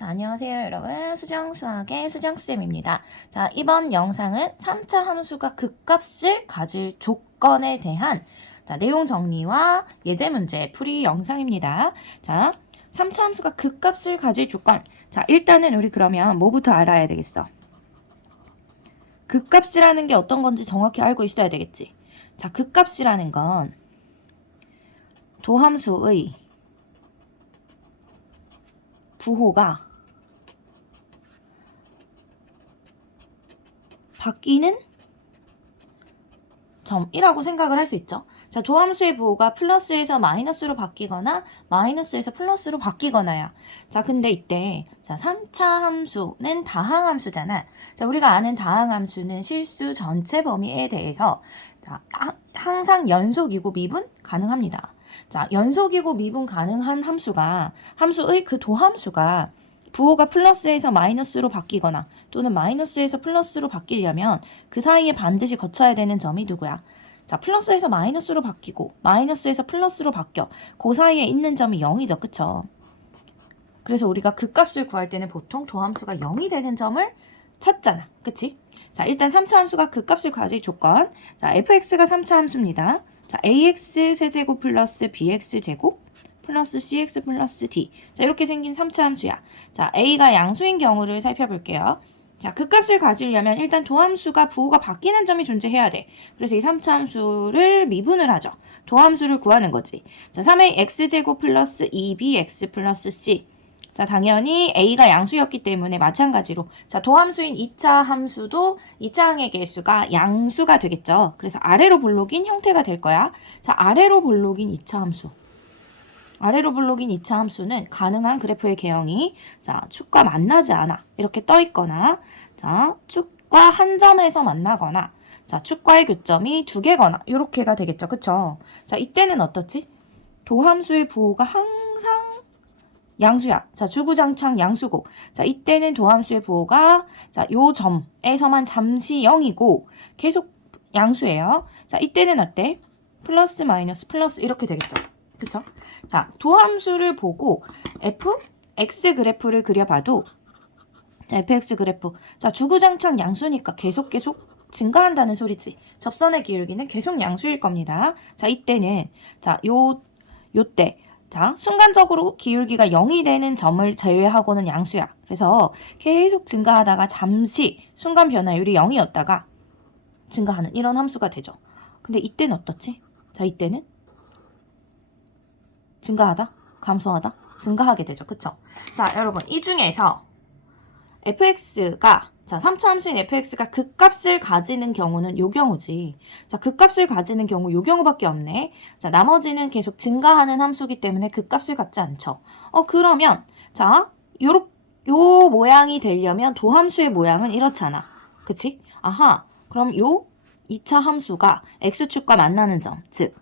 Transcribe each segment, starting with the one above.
자, 안녕하세요 여러분, 수정수학의 수정쌤입니다. 자, 이번 영상은 3차 함수가 극값을 가질 조건에 대한 내용 정리와 예제 문제 풀이 영상입니다. 자, 3차 함수가 극값을 가질 조건. 자, 일단은 우리 그러면 뭐부터 알아야 되겠어? 극값이라는 게 어떤 건지 정확히 알고 있어야 되겠지. 자, 극값이라는 건 도함수의 부호가 바뀌는 점이라고 생각을 할 수 있죠. 자, 도함수의 부호가 플러스에서 마이너스로 바뀌거나 마이너스에서 플러스로 바뀌거나야. 자, 근데 이때 3차 함수는 다항함수잖아. 자, 우리가 아는 다항함수는 실수 전체 범위에 대해서 항상 연속이고 미분 가능합니다. 자, 연속이고 미분 가능한 함수의 그 도함수가 부호가 플러스에서 마이너스로 바뀌거나 또는 마이너스에서 플러스로 바뀌려면 그 사이에 반드시 거쳐야 되는 점이 누구야? 자, 플러스에서 마이너스로 바뀌고 마이너스에서 플러스로 바뀌어. 그 사이에 있는 점이 0이죠. 그쵸? 그래서 우리가 극값을 구할 때는 보통 도함수가 0이 되는 점을 찾잖아. 그치? 자, 일단 3차 함수가 극값을 가질 조건. 자, fx가 3차 함수입니다. 자, ax 세제곱 플러스 bx 제곱 플러스 cx 플러스 d. 자, 이렇게 생긴 3차 함수야. 자, a가 양수인 경우를 살펴볼게요. 자, 극값을 가지려면 일단 도함수가 부호가 바뀌는 점이 존재해야 돼. 그래서 이 3차 함수를 미분을 하죠. 도함수를 구하는 거지. 자, 3a x제곱 플러스 2bx 플러스 c. 자, 당연히 a가 양수였기 때문에 마찬가지로 자, 도함수인 2차 함수도 2차 항의 개수가 양수가 되겠죠. 그래서 아래로 볼록인 형태가 될 거야. 자, 아래로 볼록인 2차 함수. 아래로 볼록인 2차 함수는 가능한 그래프의 개형이 자, 축과 만나지 않아. 이렇게 떠 있거나 자, 축과 한 점에서 만나거나 자, 축과의 교점이 두 개거나 이렇게가 되겠죠. 그쵸? 자, 이때는 어떻지? 도함수의 부호가 항상 양수야. 자, 주구장창 양수고. 자, 이때는 도함수의 부호가 자, 요 점에서만 잠시 0이고 계속 양수예요. 자, 이때는 어때? 플러스 마이너스 플러스 이렇게 되겠죠. 그쵸? 자, 도함수를 보고 fx 그래프를 그려봐도 fx 그래프 자, 주구장창 양수니까 계속 증가한다는 소리지. 접선의 기울기는 계속 양수일 겁니다. 자, 이때는 자, 요때 자, 순간적으로 기울기가 0이 되는 점을 제외하고는 양수야. 그래서 계속 증가하다가 잠시 순간 변화율이 0이었다가 증가하는 이런 함수가 되죠. 근데 이때는 어떻지? 자, 이때는 증가하다, 감소하다, 증가하게 되죠. 그쵸? 자, 여러분, 이 중에서 fx가, 자, 3차 함수인 fx가 극값을 가지는 경우는 요 경우지. 자, 극값을 가지는 경우 요 경우밖에 없네. 자, 나머지는 계속 증가하는 함수기 때문에 극값을 갖지 않죠. 그러면, 자, 요 모양이 되려면 도함수의 모양은 이렇잖아. 그치? 아하, 그럼 요 2차 함수가 x축과 만나는 점, 즉,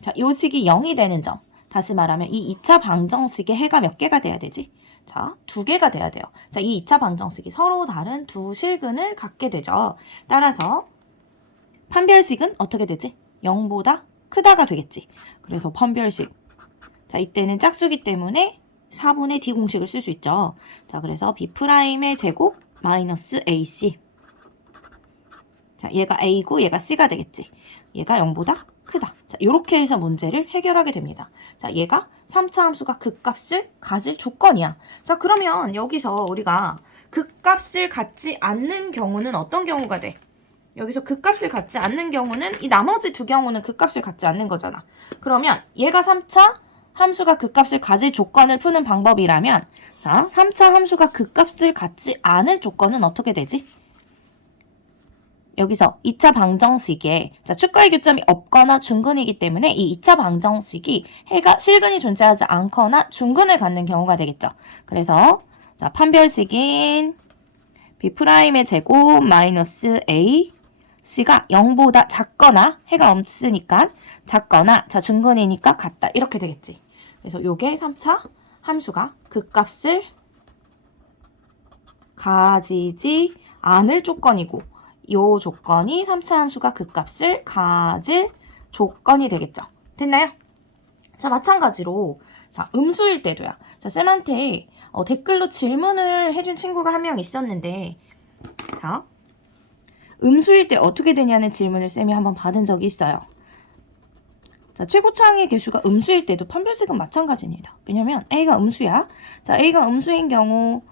자, 요 식이 0이 되는 점. 다시 말하면 이 2차 방정식의 해가 몇 개가 돼야 되지? 자, 2개가 돼야 돼요. 자, 이 2차 방정식이 서로 다른 두 실근을 갖게 되죠. 따라서 판별식은 어떻게 되지? 0보다 크다가 되겠지. 그래서 판별식. 자, 이때는 짝수기 때문에 4분의 d 공식을 쓸 수 있죠. 자, 그래서 b'의 제곱 마이너스 ac. 자, 얘가 a고 얘가 c가 되겠지. 얘가 0보다 크다. 자, 이렇게 해서 문제를 해결하게 됩니다. 자, 얘가 3차 함수가 극값을 가질 조건이야. 자, 그러면 여기서 우리가 극값을 갖지 않는 경우는 어떤 경우가 돼? 여기서 극값을 갖지 않는 경우는 이 나머지 두 경우는 극값을 갖지 않는 거잖아. 그러면 얘가 3차 함수가 극값을 가질 조건을 푸는 방법이라면 자, 3차 함수가 극값을 갖지 않을 조건은 어떻게 되지? 여기서 2차 방정식에 자, 축과의 교점이 없거나 중근이기 때문에 이 2차 방정식이 해가 실근이 존재하지 않거나 중근을 갖는 경우가 되겠죠. 그래서 자, 판별식인 b'의 제곱 마이너스 a c가 0보다 작거나 해가 없으니까 작거나 자, 중근이니까 같다. 이렇게 되겠지. 그래서 요게 3차 함수가 극값을 가지지 않을 조건이고 요 조건이 3차 함수가 극값을 가질 조건이 되겠죠. 됐나요? 자, 마찬가지로 자, 음수일 때도야. 자, 쌤한테 댓글로 질문을 해준 친구가 한 명 있었는데, 자, 음수일 때 어떻게 되냐는 질문을 쌤이 한번 받은 적이 있어요. 자, 최고차항의 개수가 음수일 때도 판별식은 마찬가지입니다. 왜냐면 A가 음수야. 자, A가 음수인 경우,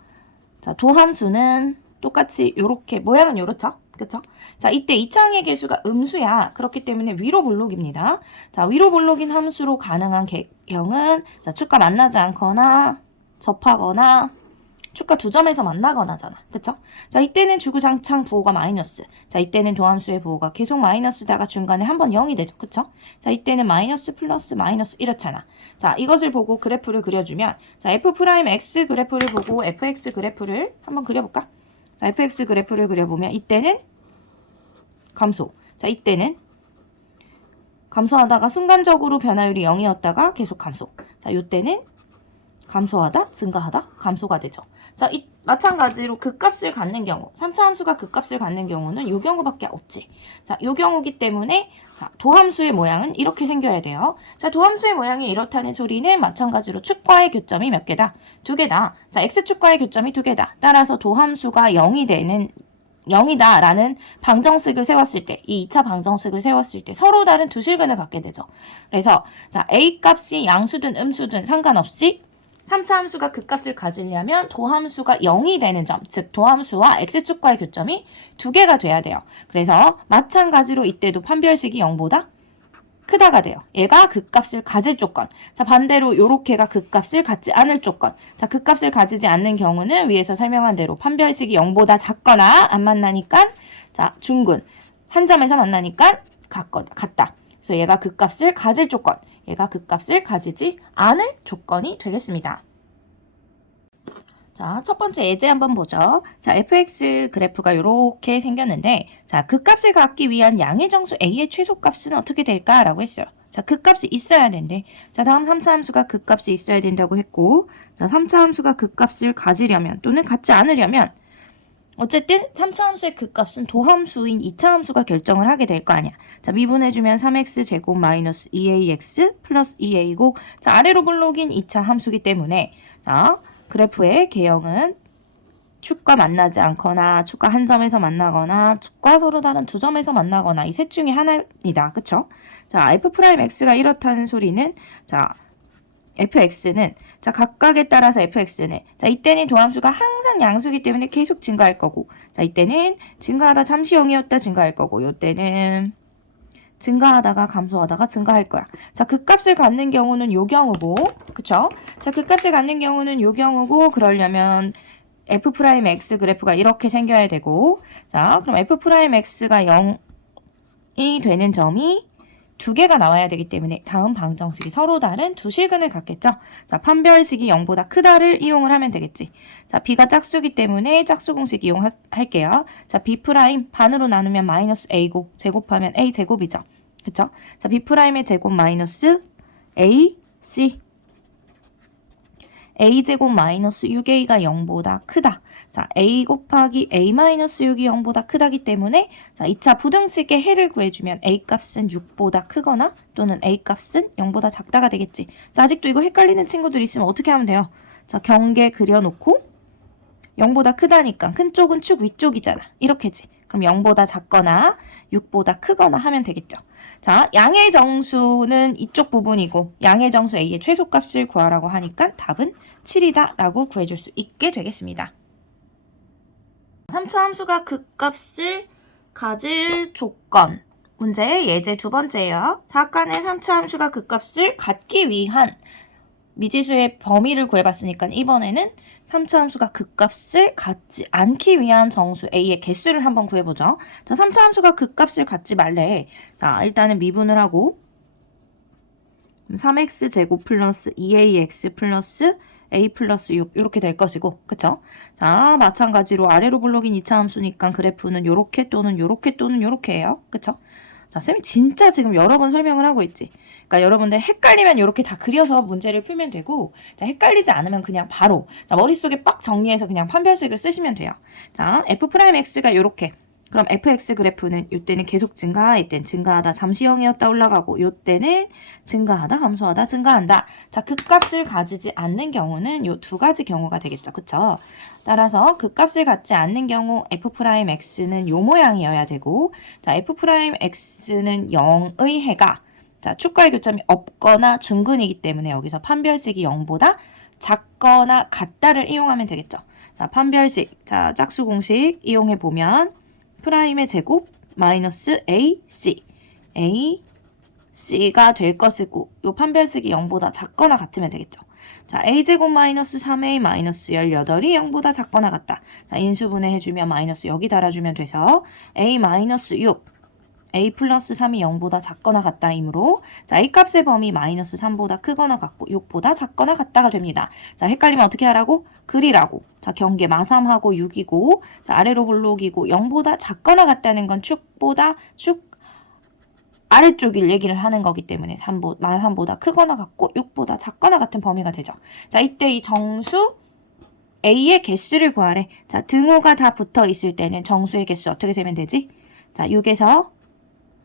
자, 도함수는 똑같이 요렇게, 모양은 요렇죠? 그쵸? 자, 이때 2차항의 개수가 음수야. 그렇기 때문에 위로 볼록입니다. 자, 위로 볼록인 함수로 가능한 개형은, 자, 축과 만나지 않거나, 접하거나, 축과 두 점에서 만나거나잖아. 그쵸? 자, 이때는 주구장창 부호가 마이너스. 자, 이때는 도함수의 부호가 계속 마이너스다가 중간에 한번 0이 되죠. 그쵸? 자, 이때는 마이너스 플러스 마이너스 이렇잖아. 자, 이것을 보고 그래프를 그려주면, 자, f'x 그래프를 보고 fx 그래프를 한번 그려볼까? 자, fx 그래프를 그려보면 이때는 감소. 자, 이때는 감소하다가 순간적으로 변화율이 0이었다가 계속 감소. 자, 이때는 감소하다, 증가하다, 감소가 되죠. 자, 마찬가지로 극값을 갖는 경우, 3차 함수가 극값을 갖는 경우는 이 경우밖에 없지. 자, 이 경우기 때문에 자, 도함수의 모양은 이렇게 생겨야 돼요. 자, 도함수의 모양이 이렇다는 소리는 마찬가지로 축과의 교점이 몇 개다? 2개다. 자, x축과의 교점이 2개다. 따라서 도함수가 0이 되는 0이다 라는 방정식을 세웠을 때, 이 2차 방정식을 세웠을 때 서로 다른 두 실근을 갖게 되죠. 그래서 자, a 값이 양수든 음수든 상관없이 3차 함수가 극값을 가지려면 도함수가 0이 되는 점, 즉 도함수와 x축과의 교점이 2개가 돼야 돼요. 그래서 마찬가지로 이때도 판별식이 0보다 크다가 돼요. 얘가 극값을 가질 조건. 자, 반대로 요렇게가 극값을 갖지 않을 조건. 자, 극값을 가지지 않는 경우는 위에서 설명한 대로 판별식이 0보다 작거나 안 만나니까 자, 중근. 한 점에서 만나니까 같다. 그래서 얘가 극값을 가질 조건. 얘가 극값을 가지지 않을 조건이 되겠습니다. 자, 첫 번째 예제 한번 보죠. 자, fx 그래프가 이렇게 생겼는데, 자, 극값을 갖기 위한 양의 정수 a의 최소값은 어떻게 될까라고 했어요. 자, 극값이 있어야 된대. 자, 다음 3차 함수가 극값이 있어야 된다고 했고, 자, 3차 함수가 극값을 가지려면 또는 갖지 않으려면 어쨌든 3차 함수의 극값은 도함수인 2차 함수가 결정을 하게 될 거 아니야. 자, 미분해주면 3x제곱 마이너스 2ax 플러스 2a고, 자, 아래로 볼록인 2차 함수기 때문에, 자, 그래프의 개형은 축과 만나지 않거나, 축과 한 점에서 만나거나, 축과 서로 다른 두 점에서 만나거나, 이 셋 중에 하나입니다. 그쵸? 자, f'x가 이렇다는 소리는, 자, fx는 자, 각각에 따라서 fx는 자, 이때는 도함수가 항상 양수기 때문에 계속 증가할 거고, 자, 이때는 증가하다 잠시 0이었다 증가할 거고, 요때는 증가하다가 감소하다가 증가할 거야. 자, 극값을 갖는 경우는 요 경우고, 그쵸? 자, 극값을 갖는 경우는 요 경우고, 그러려면 f'x 그래프가 이렇게 생겨야 되고, 자, 그럼 f'x가 0이 되는 점이 2개가 나와야 되기 때문에 다음 방정식이 서로 다른 두 실근을 갖겠죠. 자, 판별식이 0보다 크다를 이용을 하면 되겠지. 자, b가 짝수기 때문에 짝수 공식 이용할게요. 자, b' 반으로 나누면 마이너스 a고 제곱하면 a 제곱이죠. 그쵸? 자, b'의 제곱 마이너스 a, c a제곱 마이너스 6a가 0보다 크다. 자, a 곱하기 a 마이너스 6이 0보다 크다기 때문에 자, 2차 부등식의 해를 구해주면 a 값은 6보다 크거나 또는 a 값은 0보다 작다가 되겠지. 자, 아직도 이거 헷갈리는 친구들 있으면 어떻게 하면 돼요? 자, 경계 그려놓고 0보다 크다니까 큰 쪽은 축 위쪽이잖아. 이렇게지. 그럼 0보다 작거나 6보다 크거나 하면 되겠죠. 자, 양의 정수는 이쪽 부분이고 양의 정수 a의 최소값을 구하라고 하니까 답은 7이다 라고 구해줄 수 있게 되겠습니다. 3차 함수가 극값을 가질 조건. 문제 예제 두 번째예요. 사간의 3차 함수가 극값을 갖기 위한 미지수의 범위를 구해봤으니까 이번에는 3차 함수가 극값을 갖지 않기 위한 정수 a의 개수를 한번 구해보죠. 자, 3차 함수가 극값을 갖지 말래. 자, 일단은 미분을 하고 3x제곱 플러스 2ax 플러스 a 플러스 6 이렇게 될 것이고, 그쵸? 자, 마찬가지로 아래로 볼록인 2차 함수니까 그래프는 요렇게 또는 요렇게 또는 요렇게예요. 그쵸? 자, 쌤이 진짜 지금 여러 번 설명을 하고 있지. 그러니까 여러분들 헷갈리면 이렇게 다 그려서 문제를 풀면 되고, 자, 헷갈리지 않으면 그냥 바로 자, 머릿속에 빡 정리해서 그냥 판별식을 쓰시면 돼요. 자, f'x가 요렇게 그럼 fx 그래프는 이때는 계속 증가, 이때는 증가하다 잠시 0이었다 올라가고 이때는 증가하다 감소하다 증가한다. 자, 극값을 가지지 않는 경우는 이 두 가지 경우가 되겠죠. 그쵸? 따라서 극값을 갖지 않는 경우 f'x는 요 모양이어야 되고 자, f'x는 0의 해가 자, 축과의 교점이 없거나 중근이기 때문에 여기서 판별식이 0보다 작거나 같다를 이용하면 되겠죠. 자, 판별식, 자, 짝수 공식 이용해 보면 프라임의 제곱 마이너스 AC, AC가 될 것이고 요 판별식이 0보다 작거나 같으면 되겠죠. 자, A제곱 마이너스 3A 마이너스 18이 0보다 작거나 같다. 자, 인수분해 해주면 마이너스 여기 달아주면 돼서 A 마이너스 6, A 플러스 3이 0보다 작거나 같다이므로 자, A 값의 범위 마이너스 3보다 크거나 같고 6보다 작거나 같다가 됩니다. 자, 헷갈리면 어떻게 하라고? 그리라고. 자, 경계 마삼하고 6이고 자, 아래로 볼록이고 0보다 작거나 같다는 건 축보다 축 아래쪽을 얘기를 하는 거기 때문에 마삼보다 크거나 같고 6보다 작거나 같은 범위가 되죠. 자, 이때 이 정수 A의 개수를 구하래. 자, 등호가 다 붙어 있을 때는 정수의 개수 어떻게 세면 되지? 자, 6에서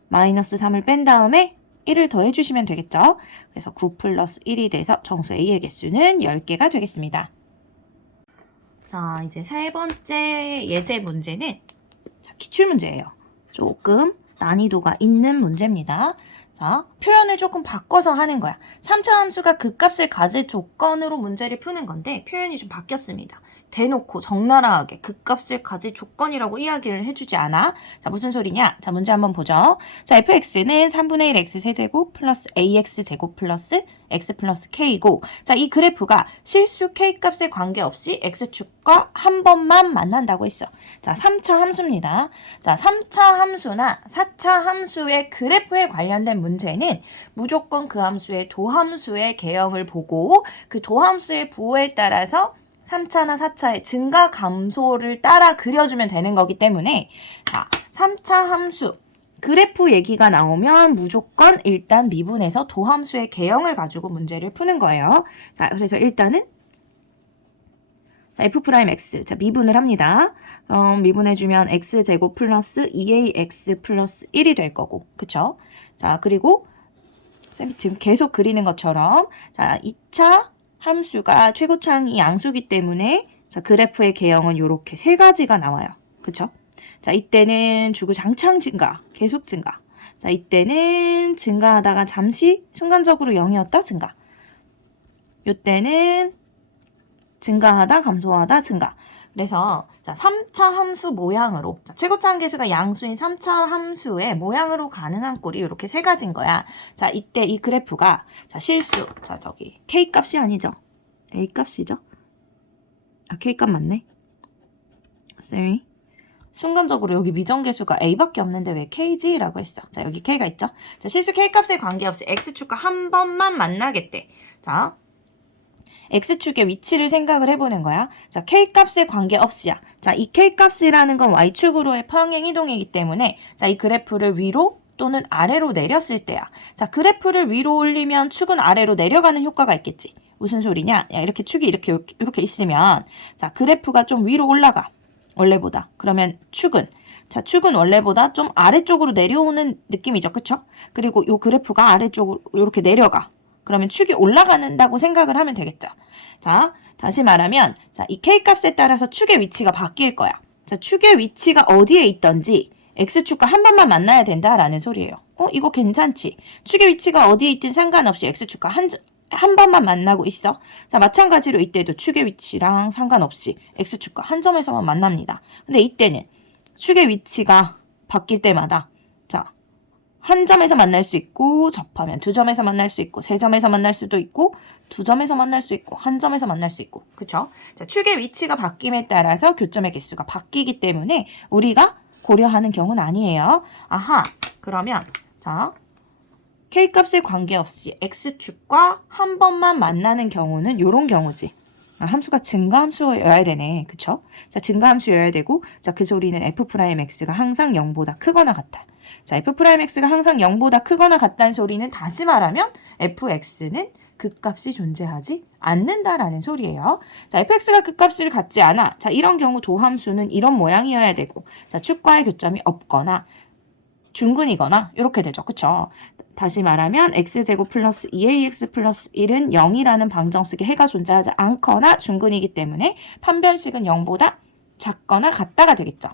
마이너스 3을 뺀 다음에 1을 더해주시면 되겠죠. 그래서 9 플러스 1이 돼서 정수 A의 개수는 10개가 되겠습니다. 자, 이제 세 번째 예제 문제는 자, 기출문제예요. 조금 난이도가 있는 문제입니다. 자, 표현을 조금 바꿔서 하는 거야. 3차 함수가 극값을 가질 조건으로 문제를 푸는 건데 표현이 좀 바뀌었습니다. 대놓고 적나라하게 극값을 가질 조건이라고 이야기를 해주지 않아. 자, 무슨 소리냐? 자, 문제 한번 보죠. 자, fx는 3분의 1 x 세제곱 플러스 ax 제곱 플러스 x 플러스 k이고 자, 이 그래프가 실수 k값에 관계없이 x축과 한 번만 만난다고 했어. 자, 3차 함수입니다. 자, 3차 함수나 4차 함수의 그래프에 관련된 문제는 무조건 그 함수의 도함수의 개형을 보고 그 도함수의 부호에 따라서 3차나 4차의 증가 감소를 따라 그려주면 되는 거기 때문에 자, 3차 함수 그래프 얘기가 나오면 무조건 일단 미분해서 도함수의 개형을 가지고 문제를 푸는 거예요. 자, 그래서 일단은 자, f'x 자, 미분을 합니다. 미분해주면 x제곱 플러스 2ax 플러스 1이 될 거고 그쵸? 자, 그리고 쌤이 지금 계속 그리는 것처럼 자, 2차 함수가 최고차항이 양수기 때문에 자, 그래프의 개형은 이렇게 세 가지가 나와요. 그쵸? 자, 이때는 주구장창 증가, 계속 증가. 자, 이때는 증가하다가 잠시 순간적으로 0이었다 증가. 이때는 증가하다 감소하다 증가. 그래서 자, 3차 함수 모양으로 자, 최고차항 계수가 양수인 3차 함수의 모양으로 가능한 꼴이 이렇게 세 가지인 거야. 자, 이때 이 그래프가 자, 실수. 자, 저기 K값이 아니죠. A값이죠. 아, K값 맞네. 쌤이 순간적으로 여기 미정계수가 A밖에 없는데 왜 K지? 라고 했어. 자, 여기 K가 있죠. 자, 실수 K값에 관계없이 X축과 한 번만 만나겠대. 자, X축의 위치를 생각을 해보는 거야. 자, K값에 관계없이야. 자, 이 K값이라는 건 Y축으로의 평행 이동이기 때문에 자, 이 그래프를 위로 또는 아래로 내렸을 때야. 자, 그래프를 위로 올리면 축은 아래로 내려가는 효과가 있겠지. 무슨 소리냐? 야, 이렇게 축이 이렇게 있으면 자, 그래프가 좀 위로 올라가. 원래보다. 그러면 축은 자, 축은 원래보다 좀 아래쪽으로 내려오는 느낌이죠. 그쵸? 그리고 요 그래프가 아래쪽으로 이렇게 내려가. 그러면 축이 올라간다고 생각을 하면 되겠죠. 자, 다시 말하면 자, 이 K값에 따라서 축의 위치가 바뀔 거야. 자, 축의 위치가 어디에 있던지 X축과 한 번만 만나야 된다라는 소리예요. 이거 괜찮지? 축의 위치가 어디에 있든 상관없이 X축과 한 번만 만나고 있어. 자, 마찬가지로 이때도 축의 위치랑 상관없이 X축과 한 점에서만 만납니다. 근데 이때는 축의 위치가 바뀔 때마다 자, 한 점에서 만날 수 있고 접하면 두 점에서 만날 수 있고 세 점에서 만날 수도 있고 두 점에서 만날 수 있고 한 점에서 만날 수 있고 그쵸? 자, 축의 위치가 바뀜에 따라서 교점의 개수가 바뀌기 때문에 우리가 고려하는 경우는 아니에요. 아하, 그러면 자, K값에 관계없이 X축과 한 번만 만나는 경우는 이런 경우지. 함수가 증가함수여야 되네. 그쵸? 자, 증가함수여야 되고 자, 그 소리는 f'x가 항상 0보다 크거나 같다. 자, f'x가 항상 0보다 크거나 같다는 소리는 다시 말하면 fx는 극값이 존재하지 않는다라는 소리예요. 자, fx가 극값을 갖지 않아. 자, 이런 경우 도함수는 이런 모양이어야 되고, 자, 축과의 교점이 없거나 중근이거나 이렇게 되죠. 그쵸? 다시 말하면 x제곱 플러스 2ax 플러스 1은 0이라는 방정식에 해가 존재하지 않거나 중근이기 때문에 판별식은 0보다 작거나 같다가 되겠죠.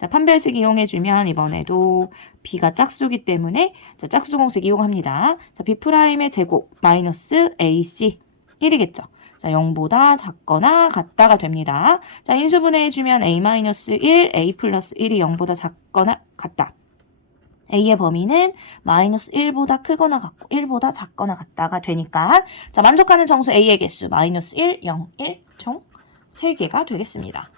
자, 판별식 이용해주면 이번에도 b가 짝수기 때문에 자, 짝수 공식 이용합니다. 자, b'의 제곱 마이너스 ac 1이겠죠. 자, 0보다 작거나 같다가 됩니다. 자, 인수분해해주면 a-1, a 플러스 1이 0보다 작거나 같다. a의 범위는 마이너스 1보다 크거나 같고 1보다 작거나 같다가 되니까 자, 만족하는 정수 a의 개수 마이너스 1, 0, 1 총 3개가 되겠습니다.